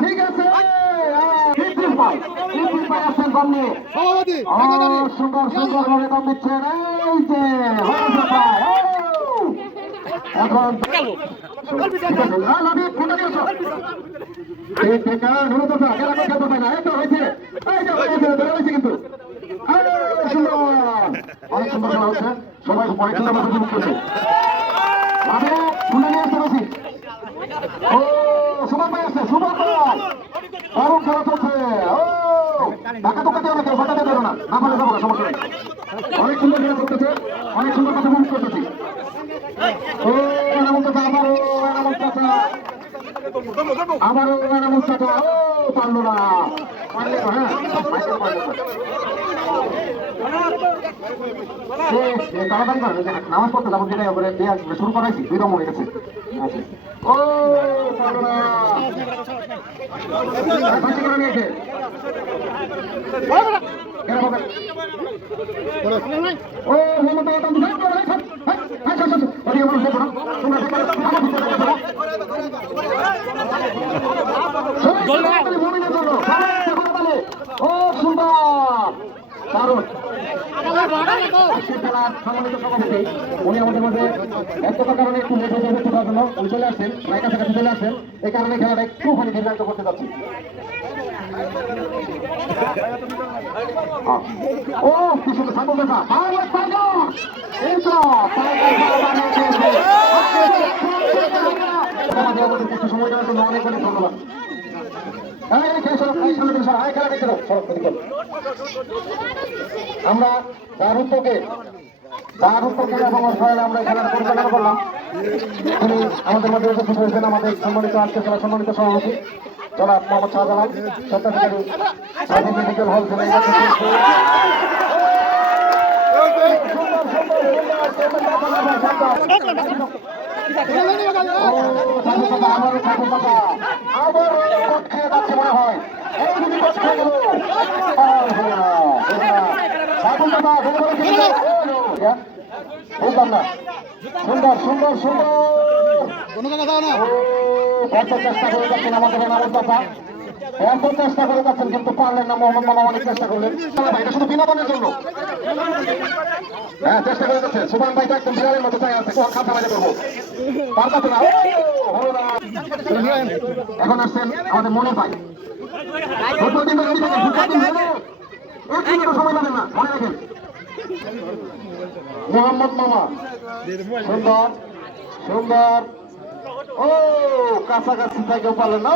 ঠিক আছে সুন্দর সুন্দর ভাবে দম দিচ্ছেন এই যে এখন কিন্তু অনেক সুন্দর খেলা হচ্ছে সবাই অনেক সুন্দর মুখ করছে খুলে নিয়ে আসতে পারছি ও সুমন ভাই আসছে সুমন ভাই দারুণ খেলা চলছে ও ঢাকা তো কাটে অনেক ফাটাতে পারো না না পারে যাবো না সমস্যা নেই অনেক সুন্দর খেলা করতেছে অনেক সুন্দর কথা মুখ করতেছি ও এনামুল চাচা আবারও এনামুল চাচা ও পারলো না পারলে তো হ্যাঁ তাড়াতাড়ি করে নামাজ পড়তে যাবো যেটা শুরু করাইছি দুই রকম হয়ে গেছে ও পারলো না করে নিয়েছে ও ও সুন্দর দারুণ উনি আমাদের মধ্যে ব্যস্ততার কারণে একটু লেট হয়ে যাবে জন্য উনি চলে আসছেন প্রায় কাছাকাছি চলে আসছেন এই কারণে খেলাটা একটুখানি দীর্ঘায়িত করতে যাচ্ছি ও কি সুন্দর সাইকেল দেখা কিছু সময় দেওয়ার জন্য অনেক অনেক ধন্যবাদ আমরা তার উদ্যোগে এবং আমরা খেলার পরিচালনা করলাম তিনি আমাদের মধ্যে উপস্থিত হয়েছেন আমাদের সম্মানিত আজকে খেলা সম্মানিত সভাপতি জনাব মোহাম্মদ শাহজালাল স্বত্বাধিকারী স্বাধীন মেডিকেল হল থেকে বুঝলাম না সুন্দর সুন্দর সুন্দর চেষ্টা করে যাচ্ছেন আমাদের নামের কথা এত চেষ্টা করে যাচ্ছেন কিন্তু পারলেন না মোহাম্মদ মামা অনেক চেষ্টা করলেন এটা শুধু বিনোদনের জন্য হ্যাঁ চেষ্টা করে যাচ্ছে সুবান ভাই তো একদম বিড়ালের মতো চাই আছে খাতা বাইরে করবো পারতাছে না এখন আসছেন আমাদের মনে ভাই সময় পাবেন না মনে রাখেন মোহাম্মদ মামা সুন্দর সুন্দর ও কাছাকাছি থেকে পারলেন না